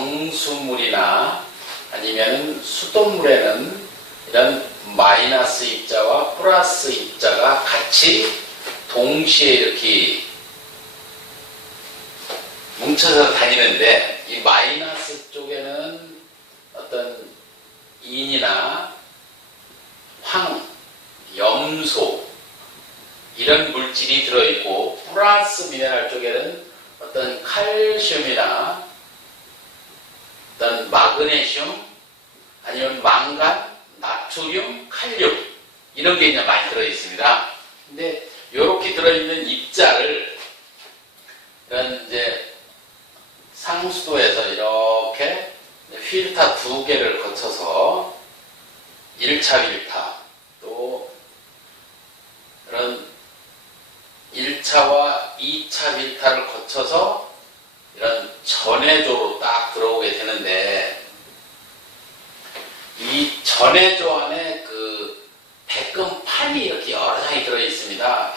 정수물이나 아니면 수돗물에는 이런 마이너스 입자와 플러스 입자가 같이 동시에 이렇게 뭉쳐서 다니는데, 이 마이너스 쪽에는 어떤 인이나 황, 염소 이런 물질이 들어있고, 플러스 미네랄 쪽에는 어떤 칼슘이나 어떤 마그네슘 아니면 망간, 나트륨, 칼륨 이런 게 이제 많이 들어있습니다. 근데 이렇게 들어있는 입자를 이런 이제 상수도에서 이렇게 필터 2개를 거쳐서 1차 필터, 또 이런 1차와 2차 필터를 거쳐서 이런 전해조로 딱 들어오게 되는데, 이 전해조 안에 그 백금판이 이렇게 여러 장이 들어있습니다.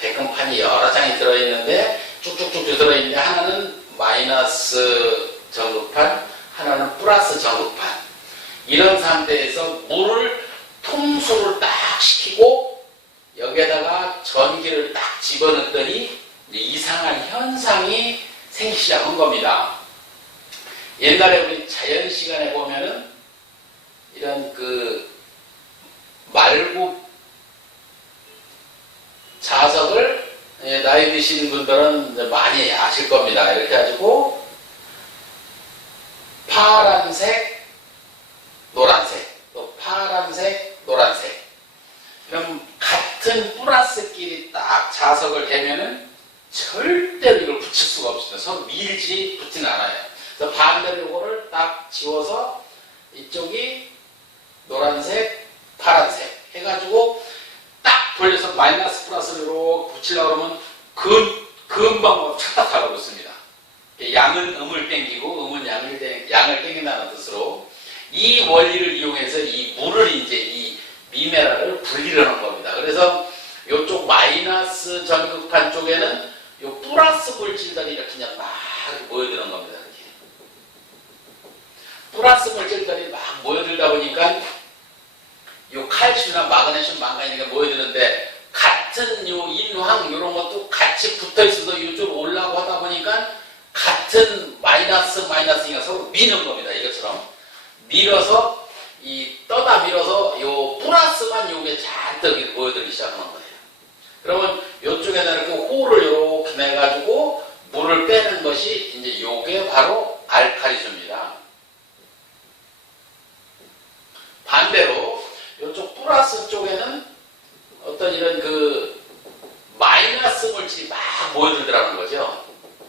백금판이 여러 장이 들어있는데, 쭉쭉쭉 들어있는데, 하나는 마이너스 전극판, 하나는 플러스 전극판. 이런 상태에서 물을 통수를 딱 시키고 여기에다가 전기를 딱 집어넣더니 이상한 현상이 생기기 시작한 겁니다. 옛날에 우리 자연 시간에 보면은 이런 그 말굽 자석을 나이 드신 분들은 많이 아실 겁니다. 이렇게 해가지고 파란색, 노란색, 또 파란색, 노란색. 그럼 같은 플러스끼리 딱 자석을 대면은 절대로 이걸 붙일 수가 없습니다. 서로 밀지 붙지는 않아요. 그래서 반대로 이거를 딱 지워서 이쪽이 노란색, 파란색 해가지고 딱 돌려서 마이너스 플러스를 이렇게 붙이려고 그러면 금방 착딱 달라붙습니다. 양은 음을 땡기고 음은 양을 땡긴다는 뜻으로 이 원리를 이용해서 이 물을 이제 이 미네랄을 분리를 하는 겁니다. 그래서 이쪽 마이너스 전극판 쪽에는 이 플러스 물질들이 이렇게 그냥 막 모여드는 겁니다. 이렇게. 플러스 물질들이 막 모여들다 보니까 이 칼슘이나 마그네슘, 망간 이렇게 모여드는데, 같은 요 인황 이런 것도 같이 붙어 있어서 이쪽으로 올라가고 하다 보니까 같은 마이너스니까 서로 미는 겁니다. 이것처럼 밀어서 떠다 밀어서 요 플러스만 요게 잔뜩 이렇게 모여들기 시작하는 거예요. 그러면 요쪽에다 이렇게 홀을 이렇게 내가지고 물을 빼는 것이 이제 요게 바로 알칼리수입니다. 반대로 요쪽 플러스 쪽에는 어떤 이런 그 마이너스 물질이 막 모여들더라는 거죠.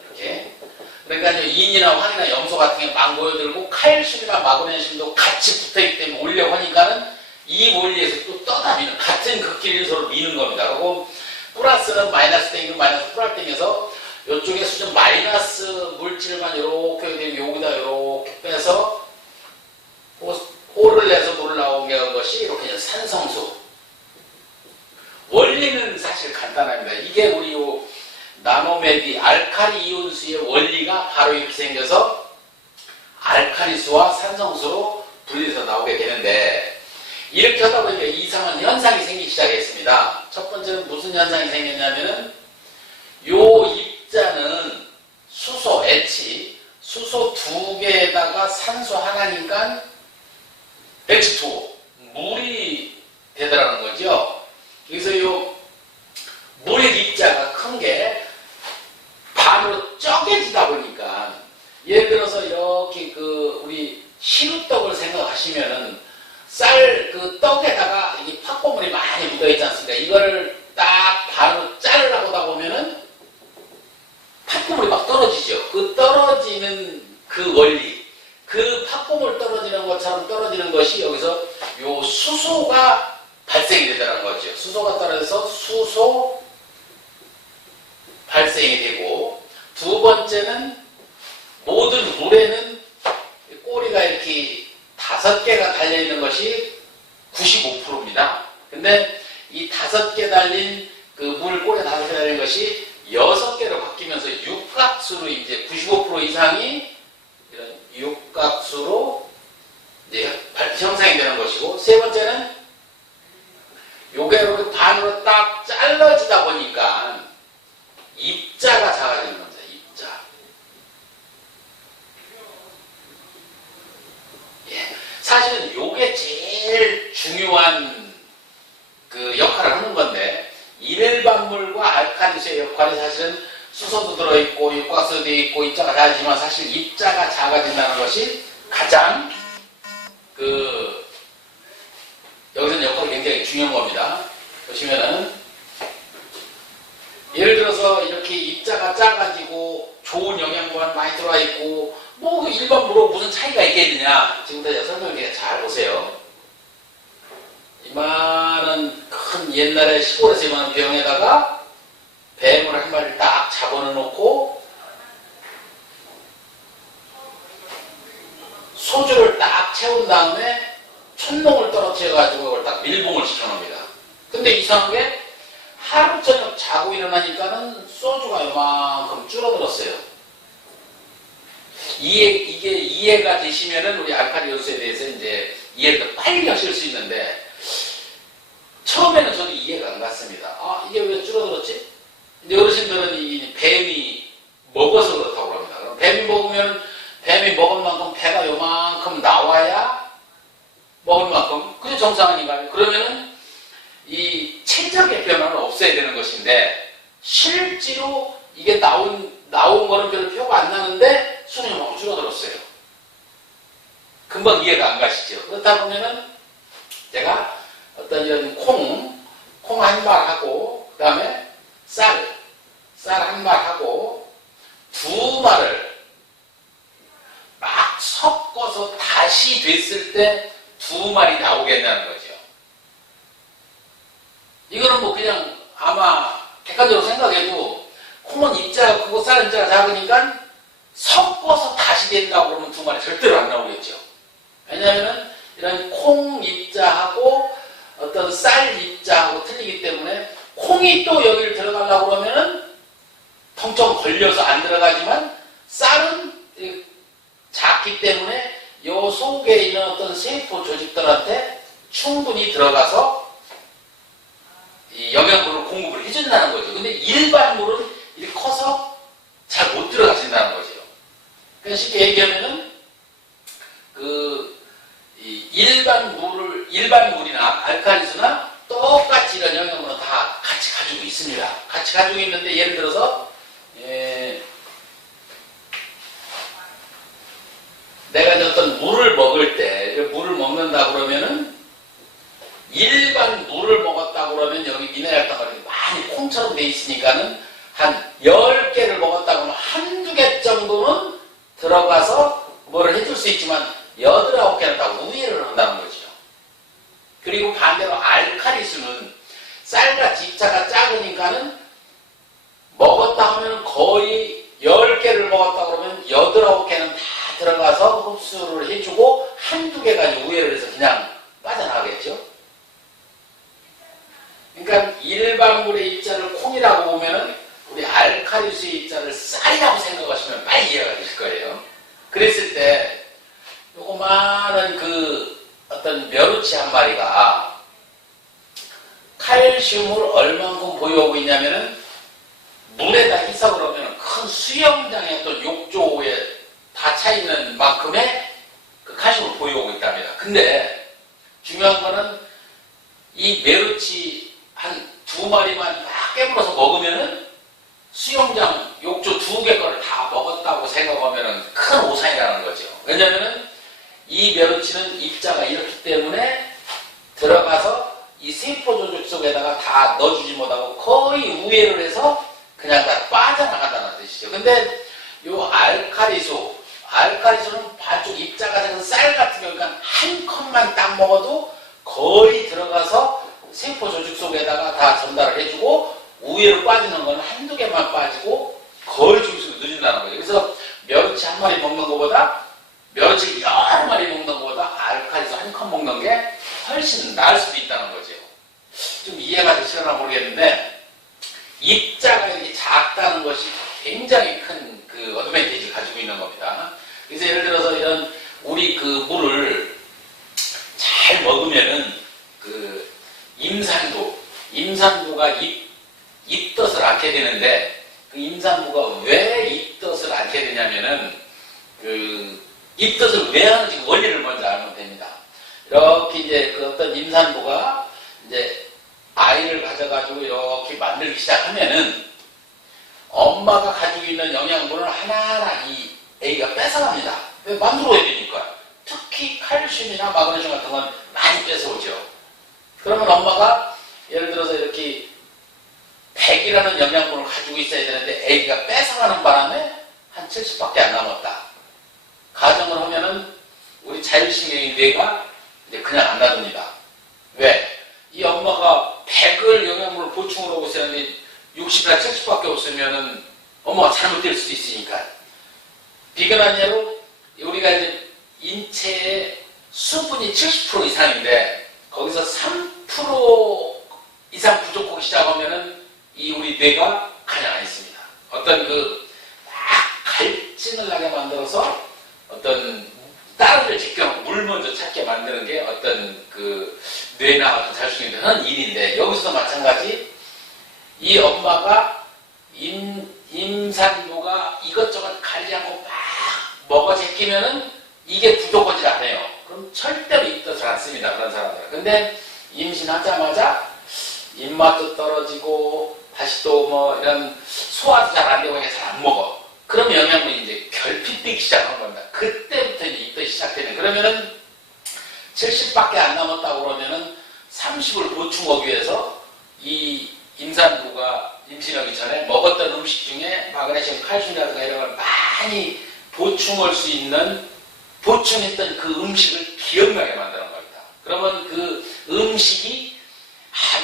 이렇게. 그러니까 인이나 황이나 염소 같은 게 막 모여들고 칼슘이나 마그네슘도 같이 붙어있기 때문에 오려고 하니까는 이 원리에서 또 떠다니는 같은 극끼리 서로 미는 겁니다. 그리고 플러스는 마이너스 땡기고 마이너스 플러스 땡겨서 이쪽에 수준 마이너스 물질만 이렇게 되면 여기다 이렇게 빼서 홀을 내서 물을 나오게 한 것이 이렇게 산성수. 원리는 사실 간단합니다. 이게 우리 요 나노메디 알칼리 이온수의 원리가 바로 이렇게 생겨서 알칼리수와 산성수로 분리해서 나오게 되는데, 이렇게 하다 보니까 이상한 현상이 생기기 시작했습니다. 첫 번째는 무슨 현상이 생겼냐면은 요 입자는 수소, H, 수소 2개에다가 산소 하나니까 H2O, 물이 되더라는 거죠. 그래서 요 물의 입자가 큰 게 반으로 쪼개지다 보니까, 예를 들어서 이렇게 그 우리 시루떡을 생각하시면은 쌀 그 떡에다가 이 팥고물이 많이 묻어있지 않습니까? 이거를 딱 반으로 자르려고 하다 보면은 팥고물이 막 떨어지죠. 그 떨어지는 그 원리, 그 팥고물 떨어지는 것처럼 떨어지는 것이 여기서 요 수소가 발생이 되더라는 거죠. 수소가 떨어져서 수소 발생이 되고, 두 번째는 모든 물에는 꼬리가 이렇게 5개가 달려있는 것이 95%입니다. 근데 이 5개 달린 그 물 꼬리 5개 달린 것이 6 6개로 바뀌면서 육각수로 이제 95% 이상이 이런 육각수로 이제 형성이 되는 것이고, 세 번째는 요게 이렇게 반으로 딱 잘라지다 보니까 입자가 작아지는 겁니다. 입자. 예. 사실은 요게 제일 중요한 그 역할을 하는 건데, 일반물과 알칼리수의 역할이 사실은 수소도 들어있고 육각수도 있고 입자가 작아지지만, 사실 입자가 작아진다는 것이 가장 여기서는 역할이 굉장히 중요한 겁니다. 보시면은 예를 들어서 이렇게 입자가 작아지고 좋은 영양분만 많이 들어와 있고 뭐 일반물로 무슨 차이가 있겠느냐. 지금부터 설명을 잘 보세요. 이만한 큰 옛날에 시골에서 이만한 병에다가 뱀을 한 마리를 딱 잡아놓고 소주를 딱 채운 다음에 촛농을 떨어뜨려가지고 이걸 딱 밀봉을 시켜놓습니다. 근데 이상한 게 하루 저녁 자고 일어나니까는 소주가 요만큼 줄어들었어요. 이게 이해가 되시면은 우리 알칼리 요소에 대해서 이제 이해를 더 빨리 하실 수 있는데, 처음에는 저도 이해가 안 갔습니다. 아, 이게 왜 줄어들었지? 근데 어르신들은 이 뱀이 먹어서 그렇다고 합니다. 그럼 뱀이 먹으면 뱀이 먹은 만큼 배가 요만큼 나와야 먹을 만큼, 그게 정상 아닌가요? 그러면은 이 체적의 변화는 없어야 되는 것인데, 실제로 이게 나온 거는 별로 표가 안 나는데 수능이 막 줄어들었어요. 금방 이해가 안 가시죠? 그렇다 보면은 제가 어떤 이런 콩 한 말하고, 그 다음에 쌀 한 말하고, 두 말을 막 섞어서 다시 됐을 때 두 말이 나오겠다는 거죠. 이거는 뭐 그냥 아마 객관적으로 생각해도 콩은 입자가 크고 쌀은 입자가 작으니까 섞어서 다시 된다고 그러면 두 말이 절대로 안 나오겠죠. 왜냐하면 이런 콩 입자하고 어떤 쌀 입자하고 틀리기 때문에, 콩이 또 여기를 들어가려고 그러면은 텅텅 걸려서 안 들어가지만, 쌀은 작기 때문에 요 속에 있는 어떤 세포 조직들한테 충분히 들어가서 이 영양분을 공급을 해준다는 거죠. 근데 일반물은 이렇게 커서 잘 못 들어가신다는 거죠. 그러니까 쉽게 얘기하면은 일반물이나 알칼리수나 똑같이 이런 영양분은 다 같이 가지고 있습니다. 같이 가지고 있는데, 예를 들어서 내가 어떤 물을 먹을 때, 물을 먹는다 그러면은, 일반 물을 먹었다 그러면 여기 미네랄 덩어리 많이 콩처럼 돼 있으니까는 한 10개를 먹었다 그러면 한두 개 정도는 들어가서 뭐를 해줄 수 있지만, 8, 9개는 다 우회를 한다는 거죠. 그리고 반대로 알칼리수는 쌀같이 입자가 작으니까는 먹었다 하면 거의 10개를 먹었다 그러면 8, 9개는 다 들어가서 흡수를 해주고 한두 개가 우회를 해서 그냥 빠져나가겠죠. 그러니까 일반물의 입자를 콩이라고 보면은 우리 알칼리수의 입자를 쌀이라고 생각하시면 빨리 이해가 되실 거예요. 그랬을 때 요거만한 어떤 멸우치 한 마리가 칼슘을 얼만큼 보유하고 있냐면은, 물에다 희석을 하면 큰 수영장의 어떤 욕조에 다 차있는 만큼의 그 칼슘을 보유하고 있답니다. 근데 중요한 거는 이 메르치 한 2마리만 딱 깨물어서 먹으면은 수영장 욕조 2개 거를 다 먹었다고 생각하면은 큰 오산이라는 거죠. 왜냐면은 이 메르치는 입자가 이렇기 때문에 들어가서 이 세포 조직 속에다가 다 넣어주지 못하고 거의 우회를 해서 그냥 다 빠져나간다는 뜻이죠. 근데 요 알칼리수는 반쪽 입자가 작은 쌀 같은 경우는 한 컵만 딱 먹어도 거의 들어가서 세포 조직 속에다가 다 전달을 해주고, 우회로 빠지는 건 한두 개만 빠지고 거의 중식을 늘린다는 거죠. 그래서 멸치 한 마리 먹는 것보다, 멸치 여러 마리 먹는 것보다 알칼리수 한 컵 먹는 게 훨씬 나을 수도 있다는 거죠. 좀 이해가 되시려나 모르겠는데, 입자가 이렇게 작다는 것이 굉장히 큰 그 어드밴티지를 가지고 있는 겁니다. 그래서 예를 들어서 이런 우리 그 물을 잘 먹으면은 그 임산부가 입덧을 않게 되는데, 그 임산부가 왜 입덧을 않게 되냐면은 그 입덧을 왜 하는지 원리를 먼저 알면 됩니다. 이렇게 이제 그 어떤 임산부가 이제 아이를 가져가지고 이렇게 만들기 시작하면은 엄마가 가지고 있는 영양분을 하나하나 이 애가 뺏어갑니다. 왜? 만들어야 되니까. 특히 칼슘이나 마그네슘 같은 건 많이 뺏어오죠. 그러면 엄마가 예를 들어서 이렇게 100이라는 영양분을 가지고 있어야 되는데 애기가 뺏어가는 바람에 한 70밖에 안 남았다. 가정을 하면은 우리 자율신경의 뇌가 이제 그냥 안 놔둡니다. 왜? 이 엄마가 100을 영양분을 보충을 하고 있었는데 60이나 70밖에 없으면은 엄마가 잘못될 수도 있으니까. 비근한 예로 우리가 이제 인체의 수분이 70% 이상인데 거기서 3% 이상 부족하기 시작하면은 이 우리 뇌가 가냥 안 있습니다. 어떤 그 막 갈증을 나게 만들어서 어떤 다른을 제껴놓고 물 먼저 찾게 만드는 게 어떤 그 뇌나 어떤 자율신경이 하는 일인데, 여기서도 마찬가지 이 엄마가 임산부가 이것저것 가리지 않고 막 먹어 제끼면은 이게 부족하지 않아요. 그럼 절대로 입덧을 않습니다. 그런 사람들은. 근데 임신하자마자 입맛도 떨어지고 다시 또 뭐 이런 소화도 잘 안 되고 잘 안 먹어. 그럼 영양분이 이제 결핍되기 시작하는 겁니다. 그때부터 이제 입덧이 시작되는. 그러면은 70밖에 안 남았다고 그러면은 30을 보충하기 위해서 이 임산부가 임신하기 전에 먹었던 음식 중에 마그네슘, 칼슘이라든가 이런 걸 많이 보충할 수 있는, 보충했던 그 음식을 기억나게 만드는 겁니다. 그러면 그 음식이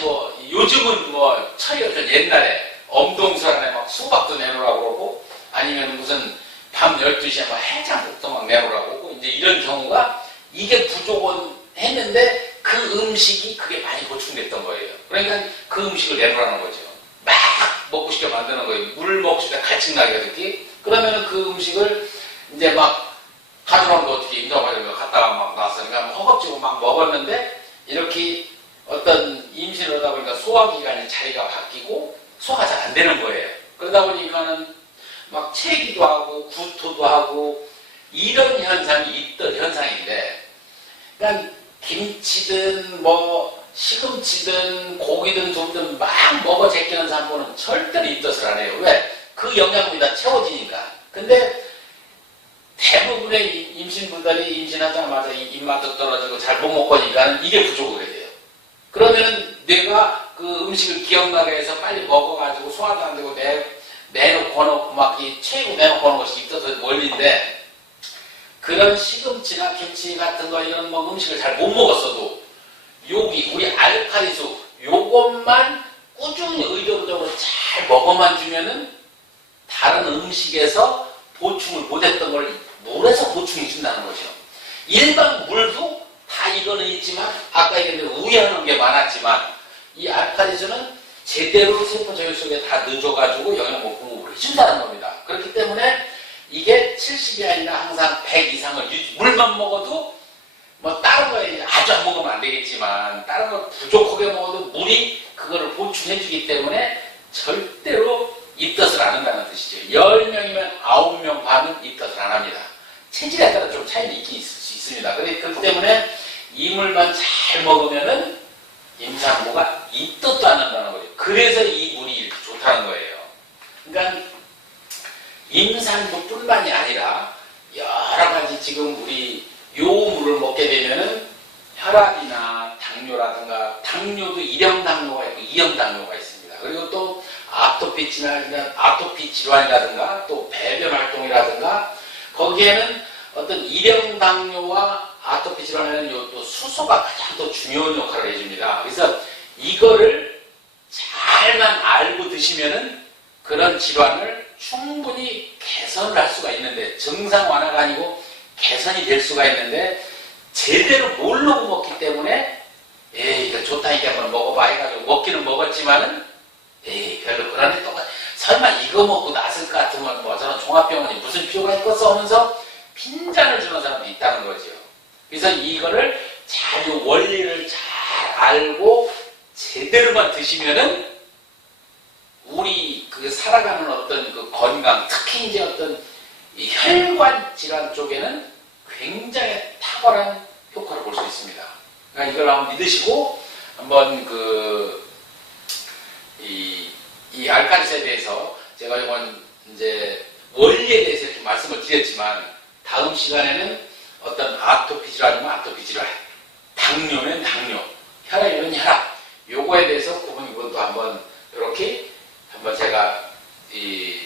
뭐 요즘은 뭐 철이었죠. 옛날에 엄동설 안에 막 수박도 내놓으라고 그러고 아니면 무슨 밤 12시에 막 해장국도 막 내놓으라고 그러고 이제 이런 경우가 이게 부족은 했는데 그 음식이 그게 많이 보충됐던 거예요. 그러니까 그 음식을 내놓으라는 거죠. 막 먹고 싶게 만드는 거예요. 물 먹고 싶게 갈증나게 하듯이. 그러면은 그 음식을 이제 막 가져오는 거 어떻게 인정하려고 갔다가 막 나왔으니까 허겁지겁 막 먹었는데 이렇게 어떤 임신을 하다 보니까 소화기관의 자리가 바뀌고 소화가 잘 안 되는 거예요. 그러다 보니까는 막 체기도 하고 구토도 하고 이런 현상이 있던 현상인데, 그러니까 김치든 뭐 시금치든 고기든 두부든 막 먹어 제끼는 사람은 절대로 입덧을 안 해요. 왜? 그 영양분이 다 채워지니까. 근데 대부분의 임신부들이 임신하자마자 입맛도 떨어지고 잘 못 먹으니까 이게 부족하게 돼요. 그러면 뇌가 그 음식을 기억나게 해서 빨리 먹어가지고 소화도 안 되고 내놓고 놓고 막 채우고 내놓고 하는 것이 입덧의 원리인데, 그런 시금치나 김치 같은 거 이런 뭐 음식을 잘 못 먹었어도 여기 우리 알칼리수 요것만 꾸준히 의도적으로 잘 먹어만 주면은 다른 음식에서 보충을 못했던 걸 물에서 보충해 준다는 거죠. 일반 물도 다 이거는 있지만 아까 얘기했던 우연한 게 많았지만 이 알칼리수는 제대로 세포 저혈 속에 다 넣어가지고 영양분 공급을 해준다는 겁니다. 그렇기 때문에 이게 70이 아니라 항상 100 이상을 물만 먹어도 뭐 다른 거에 아주 안 먹으면 안 되겠지만 다른 걸 부족하게 먹어도 물이 그거를 보충해주기 때문에 절대로 입덧을 안 한다는 뜻이죠. 10명이면 9명 반은 입덧을 안 합니다. 체질에 따라 좀 차이는 있긴 있을 수 있습니다. 그렇기 때문에 이물만 잘 먹으면은 임산부가 입덧도 안 한다는 거죠. 그래서 이 물이 이렇게 좋다는 거예요. 그러니까 임산부뿐만이 아니라 여러 가지 지금 우리 요 물을 먹게 되면은 혈압이나 당뇨라든가, 당뇨도 1형 당뇨가 있고 2형 당뇨가 있습니다. 그리고 또 아토피 질환이라든가 또 배변 활동이라든가 거기에는 어떤 1형 당뇨와 아토피 질환에는 요 또 수소가 가장 더 중요한 역할을 해줍니다. 그래서 이거를 잘만 알고 드시면은 그런 질환을 충분히 개선을 할 수가 있는데, 증상 완화가 아니고 개선이 될 수가 있는데, 제대로 모르고 먹기 때문에 에이 이거 좋다니까 한번 먹어봐 해가지고 먹기는 먹었지만은 에이 별로 그러네 또 설마 이거 먹고 낫을 것 같으면 뭐 저는 종합병원이 무슨 필요가 있겠어 하면서 빈잔을 주는 사람도 있다는 거죠. 그래서 이거를 잘 원리를 잘 알고 제대로만 드시면은 우리 그 살아가는 어떤 그 건강, 특히 이제 어떤 이 혈관 질환 쪽에는 굉장히 탁월한 효과를 볼 수 있습니다. 그러니까 이걸 한번 믿으시고 한번 이 알칼리수에 대해서 제가 이건 이제 원리에 대해서 이렇게 말씀을 드렸지만 다음 시간에는 어떤 아토피 질환이면 아토피 질환, 당뇨면 당뇨, 혈압이면 혈압, 요거에 대해서 구분도 한번 이렇게 한번 제가 이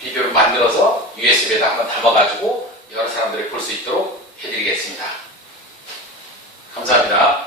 비디오를 만들어서 USB에다 한번 담아가지고 여러 사람들이 볼 수 있도록 해드리겠습니다. 감사합니다.